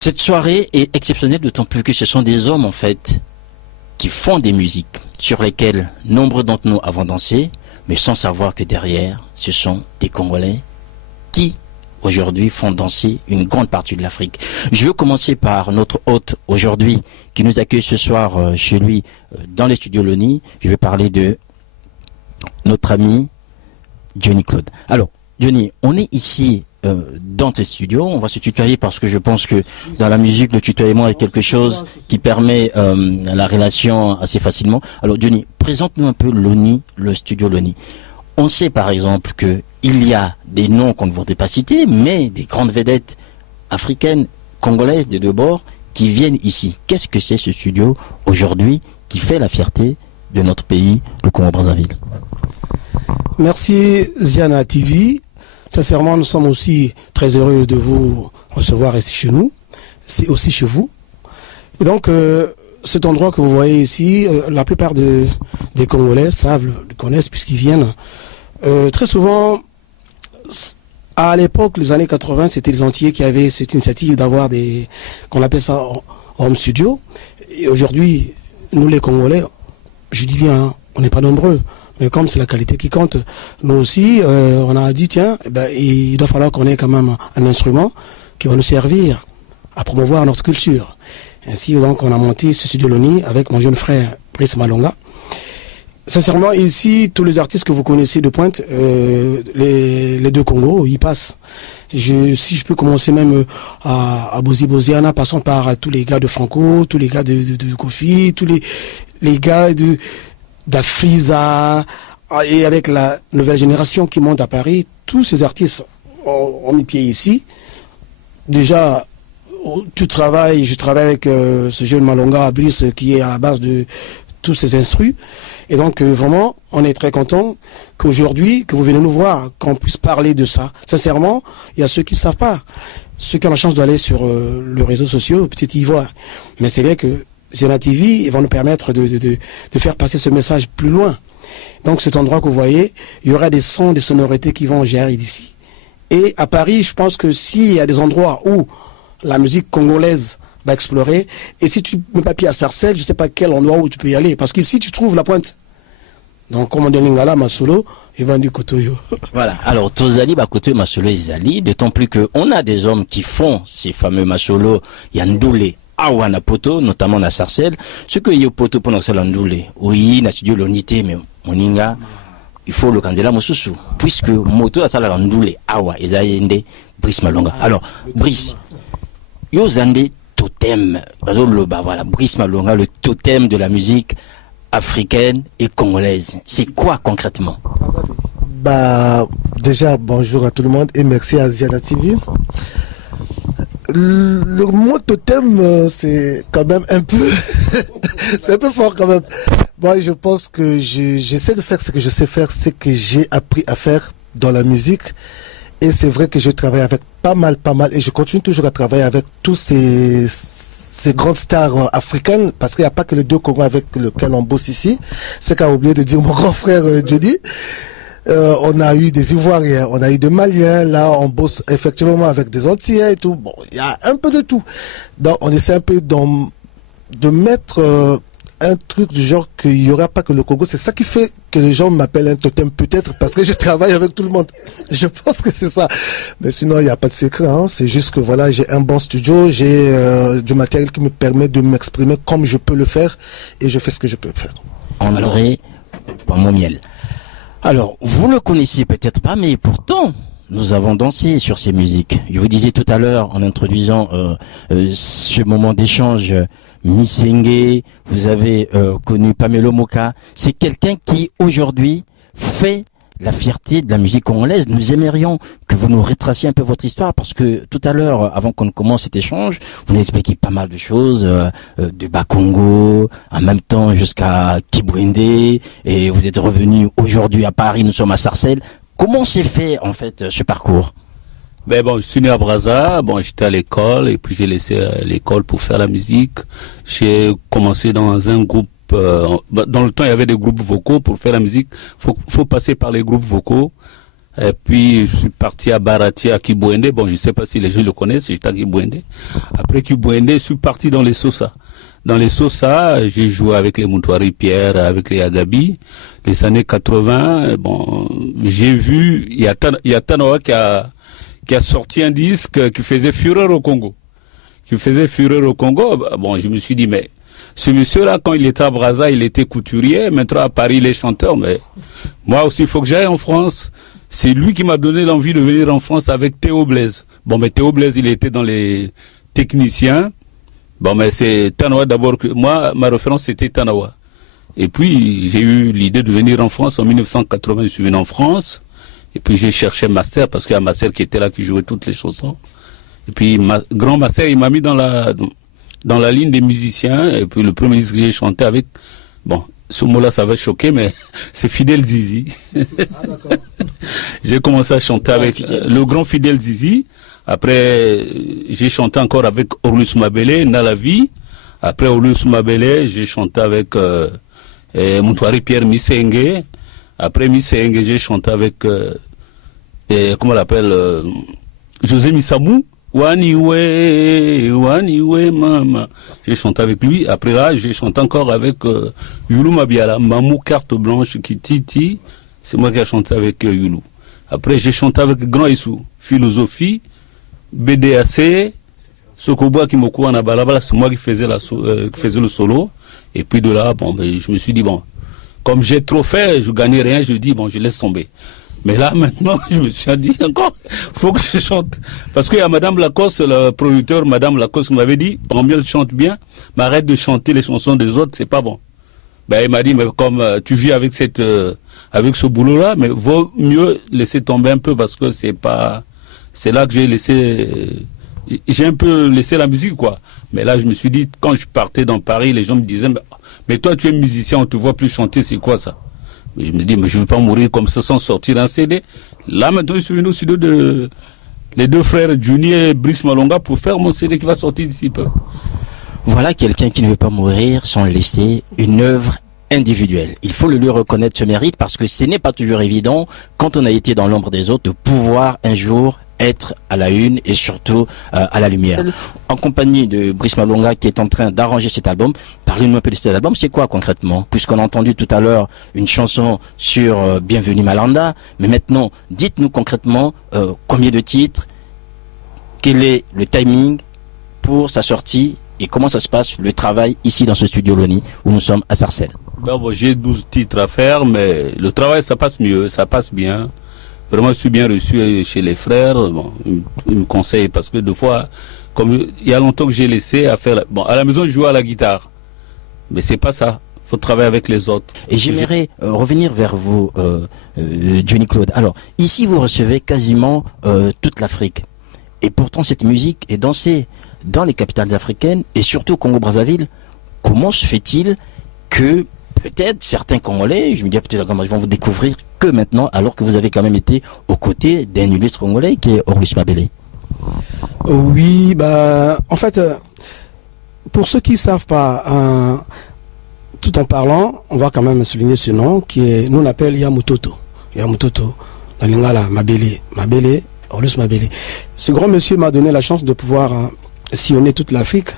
Cette soirée est exceptionnelle, d'autant plus que ce sont des hommes en fait qui font des musiques sur lesquelles nombre d'entre nous avons dansé, mais sans savoir que derrière, ce sont des Congolais qui aujourd'hui font danser une grande partie de l'Afrique. Je veux commencer par notre hôte aujourd'hui qui nous accueille ce soir chez lui dans les studios Loni. Je vais parler de notre ami Johnny Claude. Alors Johnny, on est ici dans tes studios, on va se tutoyer parce que je pense que dans la musique le tutoiement est quelque chose qui permet la relation assez facilement. Alors Johnny, présente-nous un peu Loni, le studio Loni. On sait par exemple que il y a des noms qu'on ne voudrait pas citer, mais des grandes vedettes africaines, congolaises des deux bords qui viennent ici. Qu'est-ce que c'est ce studio aujourd'hui qui fait la fierté de notre pays, le Congo-Brazzaville? Merci Ziana TV. Sincèrement, nous sommes aussi très heureux de vous recevoir ici chez nous. C'est aussi chez vous. Et donc, cet endroit que vous voyez ici, la plupart des Congolais savent, le connaissent puisqu'ils viennent. Très souvent, à l'époque, les années 80, c'était les Antillais qui avaient cette initiative d'avoir des, qu'on appelle ça home studio. Et aujourd'hui, nous les Congolais, je dis bien, hein, on n'est pas nombreux. Mais comme c'est la qualité qui compte, nous aussi, on a dit, tiens, il doit falloir qu'on ait quand même un instrument qui va nous servir à promouvoir notre culture. Ainsi, donc, on a monté ce studio Loni avec mon jeune frère, Brice Malonga. Sincèrement, ici, tous les artistes que vous connaissez de pointe, les deux Congos, ils passent. Si je peux commencer même à Bozi Boziana, passant par tous les gars de Franco, tous les gars de Kofi, tous les gars d'Afriza, et avec la nouvelle génération qui monte à Paris, tous ces artistes ont mis pied ici. Déjà, je travaille avec ce jeune Malonga, Brice, qui est à la base de tous ces instrus. Et donc, vraiment, on est très content qu'aujourd'hui, que vous venez nous voir, qu'on puisse parler de ça. Sincèrement, il y a ceux qui ne savent pas. Ceux qui ont la chance d'aller sur les réseaux sociaux, peut-être y voient. Mais c'est vrai que Ziana TV va nous permettre de faire passer ce message plus loin. Donc cet endroit que vous voyez, il y aura des sons, des sonorités qui vont gérer d'ici. Et à Paris, je pense que s'il y a des endroits où la musique congolaise va explorer, et si tu mets pas pied à Sarcelles, je ne sais pas quel endroit où tu peux y aller, parce qu'ici tu trouves la pointe. Donc comme on dit Lingala, Masolo, et Vandu Kotoyo. Voilà, alors Tozali, Bakoto, Masolo et Zali, d'autant plus qu'on a des hommes qui font ces fameux Masolo, Yandoulé, Awana poto, notamment na Sarcelles, ce que yo poto pour nous landoulé, oui, na studio l'unité, mais moninga, il faut le candidat Mosusu, puisque moto a ça la landoulé, Awa, Ezayende, Brice Malonga. Alors, Brice, yo zande totem, voilà, Brice Malonga, le totem de la musique africaine et congolaise. C'est quoi concrètement? Déjà, bonjour à tout le monde et merci à Ziana TV. Le mot totem, c'est quand même un peu c'est un peu fort quand même. Moi, je pense que j'essaie de faire ce que je sais faire, ce que j'ai appris à faire dans la musique. Et c'est vrai que je travaille avec pas mal, et je continue toujours à travailler avec tous ces grandes stars africaines, parce qu'il n'y a pas que les deux Congos avec lesquels on bosse ici. C'est qu'a oublié de dire mon grand frère Johnny. On a eu des Ivoiriens, on a eu des Maliens, là on bosse effectivement avec des Antillais et tout. Bon, il y a un peu de tout. Donc on essaie un peu de mettre un truc du genre qu'il n'y aura pas que le Congo. C'est ça qui fait que les gens m'appellent un totem, peut-être parce que je travaille avec tout le monde. Je pense que c'est ça. Mais sinon, il n'y a pas de secret. Hein. C'est juste que voilà, j'ai un bon studio, j'ai du matériel qui me permet de m'exprimer comme je peux le faire et je fais ce que je peux faire. André Pamomiel. Alors, vous le connaissiez peut-être pas, mais pourtant, nous avons dansé sur ces musiques. Je vous disais tout à l'heure, en introduisant ce moment d'échange, Missengue, vous avez connu Pamelo Moka. C'est quelqu'un qui, aujourd'hui, fait la fierté de la musique congolaise. Nous aimerions que vous nous retraciez un peu votre histoire, parce que tout à l'heure, avant qu'on commence cet échange, vous nous expliquez pas mal de choses, de Bakongo, en même temps jusqu'à Kibwende, et vous êtes revenu aujourd'hui à Paris, nous sommes à Sarcelles. Comment s'est fait, en fait, ce parcours? Ben bon, je suis né à Brazza, bon, j'étais à l'école, et puis j'ai laissé l'école pour faire la musique. J'ai commencé dans un groupe, dans le temps il y avait des groupes vocaux. Pour faire la musique, faut passer par les groupes vocaux. Et puis, je suis parti à Barati, à Kibouende. Bon, je ne sais pas si les gens le connaissent, j'étais à Kibouende. Après Kibouende, je suis parti dans les Sosa. Dans les Sosa, j'ai joué avec les Moutouari Pierre, avec les Agabi. Les années 80, bon, j'ai vu, il y a Tanawa qui a sorti un disque qui faisait fureur au Congo. Bon, je me suis dit, mais ce monsieur-là, quand il était à Brazza, il était couturier. Maintenant, à Paris, il est chanteur. Mais moi aussi, il faut que j'aille en France. C'est lui qui m'a donné l'envie de venir en France avec Théo Blaise. Bon, mais Théo Blaise, il était dans les techniciens. Bon, mais c'est Tanawa d'abord. Moi, ma référence, c'était Tanawa. Et puis, j'ai eu l'idée de venir en France. En 1980, je suis venu en France. Et puis, j'ai cherché Master, parce qu'il y a Master qui était là, qui jouait toutes les chansons. Et puis, grand Master, il m'a mis dans la ligne des musiciens. Et puis, le premier disque que j'ai chanté avec, bon, ce mot-là, ça va choquer, mais c'est Fidel Zizi. Ah, d'accord. J'ai commencé à chanter avec le grand Fidel Zizi. Après, j'ai chanté encore avec Orlus Mabele, Nalavi. Après Orlus Mabele, j'ai chanté avec Moutouari Pierre Misenge. Après Misenge, j'ai chanté avec, comment on l'appelle, José Missamou. Waniwe, mama. J'ai chanté avec lui. Après là, j'ai chanté encore avec Youlou Mabiala, Mamou Carte Blanche, Kititi. C'est moi qui ai chanté avec Youlou. Après, j'ai chanté avec Grand Issou, Philosophie, BDAC, Sokoboa Kimoku Anabalabala, c'est moi qui faisais le solo. Et puis de là, bon, ben, je me suis dit, bon, comme j'ai trop fait, je gagnais rien, je dis, bon, je laisse tomber. Mais là, maintenant, je me suis dit, encore, faut que je chante. Parce qu'il y a Madame Lacoste, le producteur, Madame Lacoste, qui m'avait dit, bon, mieux, chante bien, mais arrête de chanter les chansons des autres, c'est pas bon. Ben, il m'a dit, mais comme tu vis avec avec ce boulot-là, mais vaut mieux laisser tomber un peu parce que c'est là que j'ai un peu laissé la musique, quoi. Mais là, je me suis dit, quand je partais dans Paris, les gens me disaient, mais toi, tu es musicien, on te voit plus chanter, c'est quoi ça? Mais je me dis, mais je ne veux pas mourir comme ça sans sortir un CD. Là, maintenant, je suis venu au studio les deux frères, Juni et Brice Malonga, pour faire mon CD qui va sortir d'ici peu. Voilà quelqu'un qui ne veut pas mourir sans laisser une œuvre individuelle. Il faut le lui reconnaître ce mérite parce que ce n'est pas toujours évident, quand on a été dans l'ombre des autres, de pouvoir un jour être à la une et surtout à la lumière. En compagnie de Brice Malonga qui est en train d'arranger cet album, parlez-nous un peu de cet album, c'est quoi concrètement? Puisqu'on a entendu tout à l'heure une chanson sur Bienvenue Malanda, mais maintenant, dites-nous concrètement combien de titres, quel est le timing pour sa sortie et comment ça se passe le travail ici dans ce studio Loni où nous sommes à Sarcelles. Bon, j'ai 12 titres à faire, mais le travail ça passe mieux, ça passe bien. Vraiment, je suis bien reçu chez les frères. Bon, ils me conseillent parce que deux fois, comme il y a longtemps que j'ai laissé à faire. Bon, à la maison, je joue à la guitare, mais c'est pas ça. Faut travailler avec les autres. Et j'aimerais revenir vers vous, Johnny Claude. Alors, ici, vous recevez quasiment toute l'Afrique, et pourtant cette musique est dansée dans les capitales africaines et surtout au Congo-Brazzaville. Comment se fait-il que peut-être certains Congolais, je me dis peut-être comment ils vont vous découvrir que maintenant, alors que vous avez quand même été aux côtés d'un illustre Congolais qui est Orlus Mabele? Oui, bah, en fait, pour ceux qui ne savent pas, tout en parlant, on va quand même souligner ce nom qui est, nous on appelle Yamutoto. Yamutoto, dans l'Ingala, Mabele, Orlus Mabele. Ce grand monsieur m'a donné la chance de pouvoir sillonner toute l'Afrique,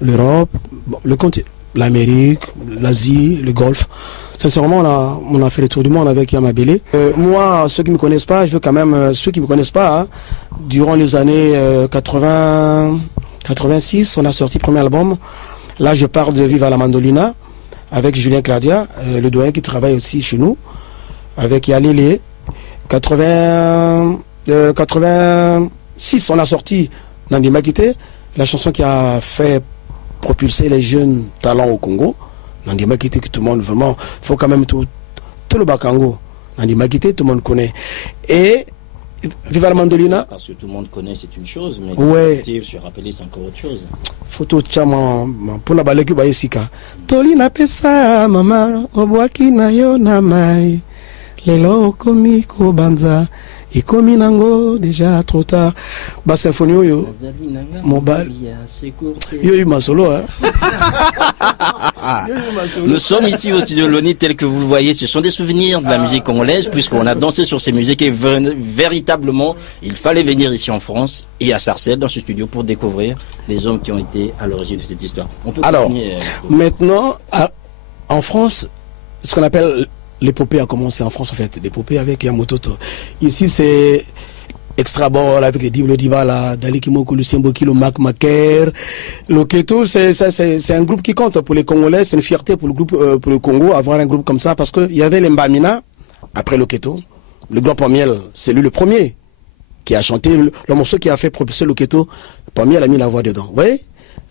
l'Europe, bon, le continent, l'Amérique, l'Asie, le Golfe. Sincèrement, on a fait le tour du monde avec Yamabele. Moi, ceux qui ne me connaissent pas, je veux quand même, ceux qui ne me connaissent pas, durant les années 80, 86, on a sorti le premier album. Là, je parle de Viva la Mandolina, avec Julien Claudia, le doyen qui travaille aussi chez nous, avec Yalele. 86, on a sorti Nandi Makité, la chanson qui a fait propulser les jeunes talents au Congo. Nandi Makité, que tout le monde, vraiment, il faut quand même tout le Bakango. Nandi Makité, tout le monde connaît. Et Viva la Mandolina. Parce que tout le monde connaît, c'est une chose, mais ouais. Se rappeler, c'est encore autre chose. Photo chama pour la baleki ba esika. Tolina pesa mama obwaki na yo na mai. Lelo komi ko banza Et comme Inango, déjà trop tard. Bah, symphonie, yo. Mon bal. Yo, yo, ma solo, hein. Nous sommes ici au studio Loni, tel que vous le voyez. Ce sont des souvenirs de la musique congolaise, puisqu'on a dansé sur ces musiques et véritablement, il fallait venir ici en France et à Sarcelles, dans ce studio, pour découvrir les hommes qui ont été à l'origine de cette histoire. On peut alors, continuer, maintenant, en France, ce qu'on appelle l'épopée a commencé en France, en fait. L'épopée avec Yamototo. Ici, c'est Extra Ball avec les Diblo Dibala, Dali Kimoko, Lucien Bokilo, Mac Maker. Loketo, c'est un groupe qui compte pour les Congolais. C'est une fierté pour le groupe, pour le Congo, avoir un groupe comme ça, parce qu'il y avait les Mbamina, après Loketo. Le grand Pomiel, c'est lui le premier qui a chanté le morceau qui a fait propulser Loketo. Pomiel a mis la voix dedans. Vous voyez?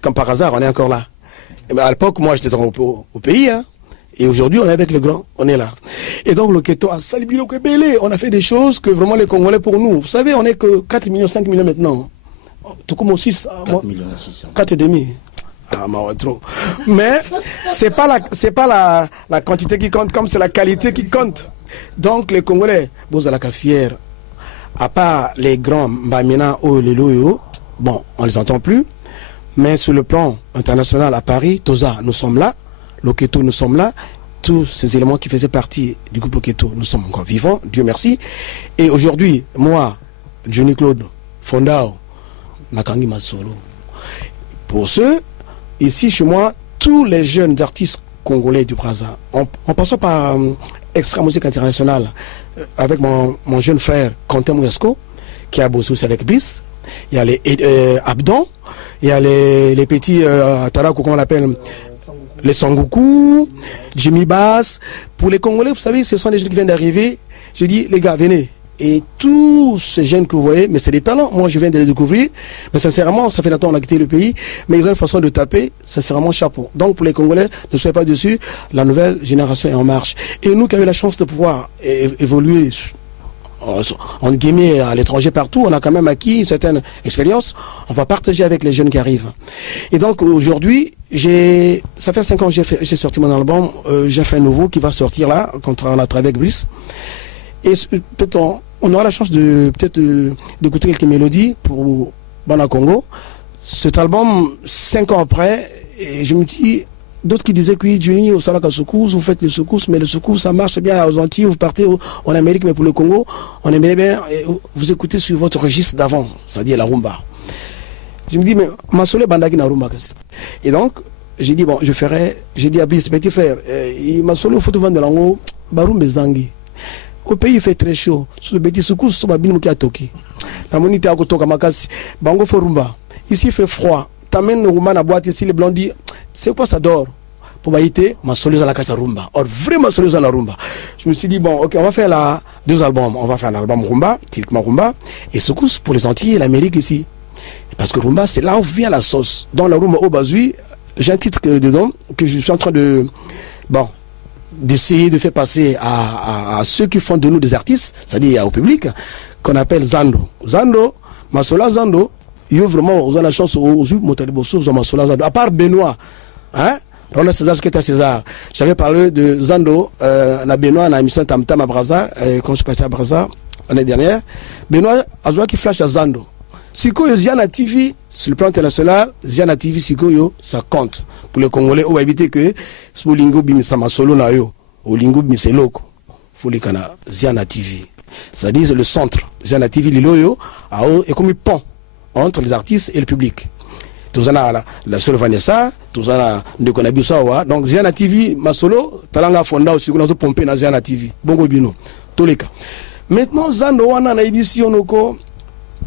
Comme par hasard, on est encore là. Et à l'époque, moi, j'étais au pays, hein. Et aujourd'hui, on est avec les grands, on est là. Et donc, le Keto a Salibilo Kebele, on a fait des choses que vraiment les Congolais pour nous. Vous savez, on est que 4 millions, 5 millions maintenant. Tout comme aussi, 4 millions 600. 4 et demi. Ah, mais trop. Mais, c'est pas la quantité qui compte, comme c'est la qualité qui compte. Donc, les Congolais, vous allez fiers. À part les grands Mbamina ou les Loyo, bon, on les entend plus. Mais sur le plan international, à Paris, Toza, nous sommes là. Loketo, nous sommes là. Tous ces éléments qui faisaient partie du groupe Loketo, nous sommes encore vivants, Dieu merci. Et aujourd'hui, moi, Johnny Claude, Fondao, Nakangi Masolo. Pour ceux, ici chez moi, tous les jeunes artistes congolais du Brazza, en passant par Extra Musique Internationale, avec mon jeune frère Quentin Mouyasco, qui a bossé aussi avec Brice. Il y a les Abdon, il y a les petits Ataraku, comment on l'appelle, les Sangoku, Jimmy Bass. Pour les Congolais, vous savez, ce sont des jeunes qui viennent d'arriver. Je dis, les gars, venez. Et tous ces jeunes que vous voyez, mais c'est des talents. Moi, je viens de les découvrir. Mais sincèrement, ça fait longtemps qu'on a quitté le pays. Mais ils ont une façon de taper. Sincèrement, chapeau. Donc, pour les Congolais, ne soyez pas dessus. La nouvelle génération est en marche. Et nous qui avons eu la chance de pouvoir évoluer en guillemets à l'étranger partout, on a quand même acquis une certaine expérience. On va partager avec les jeunes qui arrivent. Et donc aujourd'hui, ça fait 5 ans que j'ai sorti mon album, j'ai fait un nouveau qui va sortir là, quand on a travaillé avec Brice. Et peut-être on aura la chance d'écouter quelques mélodies pour Bana Congo. Cet album, 5 ans après, et je me dis, d'autres qui disaient que oui, Johnny, au Salaka Secousse, vous faites le secousse, mais le secousse, ça marche bien aux Antilles, vous partez en Amérique, mais pour le Congo, on aimerait bien vous écouter sur votre registre d'avant, c'est-à-dire la rumba. Je me dis, mais ma solo bandagi na rumba. Et donc, j'ai dit, bon, j'ai dit à Brice, petit frère, ma solo, il faut te vendre l'ango, barum bezangi. Au pays, il fait très chaud. Sur le petit secousse, sur ma bine mouki à Toki. La monite à Kotoka Makasi, bango faut rumba. Ici, il fait froid. T'amènes le rumba à la boîte, ici, les blancs disent, c'est quoi ça dort? Pour baïté, ma solo à la casa rumba. Or, vraiment solo à la rumba. Je me suis dit, bon, ok, on va faire 2 albums. On va faire un album rumba, typiquement rumba, et secousse pour les Antilles et l'Amérique ici. Parce que rumba, c'est là où vient la sauce. Dans la rumba au Bazui, j'ai un titre dedans que je suis en train d'essayer de faire passer à ceux qui font de nous des artistes, c'est-à-dire au public, qu'on appelle Zando. Zando, Masola Zando, il y a vraiment, vous avez la chance, à part Benoît, hein, Ronald César, ce qui était César. J'avais parlé de Zando, na Benoît, na émission Tam Tam à Brazza, quand je suis passé à Brazza, l'année dernière. Benoît a joué qui flash à Zando. Sikoyo Ziana TV, sur le plan international, Ziana TV, Sikoyo, ça compte. Pour les Congolais, on va éviter que, ce lingo bimisama solo na yo, au lingo bimiseloko, faut les cana, Ziana TV. Ça dit, le centre, Ziana TV, l'ilo et comme un pont entre les artistes et le public. Tout ça, la seule Vanessa, tout ça, de Konabisawa. Donc, Ziana TV, ma solo, Talanga Fonda aussi, qu'on a pompé dans Ziana TV. Bongo Bino, tous les cas. Maintenant, Zando, on a une émission,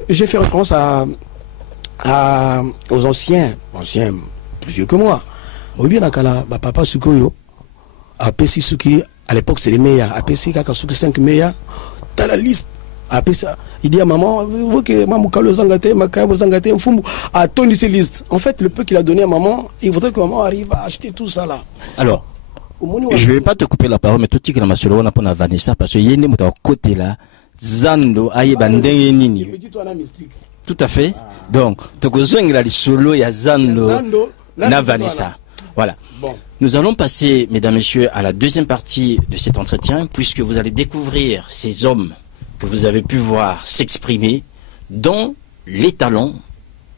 j'ai fait référence aux anciens plus vieux que moi. Obi Nakala, papa Sukoyo, a Pessi Suki, à l'époque c'est les meilleurs, a Pessi Kakasuki 5 meilleurs, t'as la liste. Il dit à maman, vous que maman Kalo Zangate, Makabo Zangate, Mfumbu, a tenu ces listes. En fait, le peu qu'il a donné à maman, il voudrait que maman arrive à acheter tout ça là. Alors, je ne vais pas te couper la parole, mais tout ce que la solo on a pour la Vanessa, parce qu'il y a une côté là, Zando, Ayebandé Nini. Tout à fait. Donc, il y a solo, il y a Zando, na Vanessa. Voilà. Bon. Nous allons passer, mesdames, messieurs, à la deuxième partie de cet entretien, puisque vous allez découvrir ces hommes que vous avez pu voir s'exprimer dans les talents,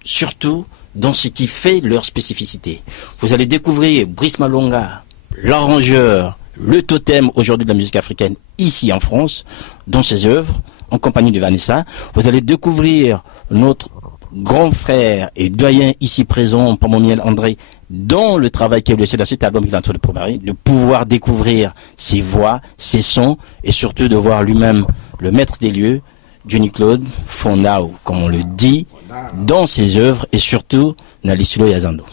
surtout dans ce qui fait leur spécificité. Vous allez découvrir Brice Malonga, l'arrangeur, le totem aujourd'hui de la musique africaine ici en France, dans ses œuvres, en compagnie de Vanessa. Vous allez découvrir notre grand frère et doyen ici présent, Pamomiel André, dans le travail qu'il a laissé dans cet album qu'il est en train de préparer, de pouvoir découvrir ses voix, ses sons, et surtout de voir lui-même le maître des lieux, Johnny Claude Fondao, comme on le dit, dans ses œuvres, et surtout Nalisilo Yazando.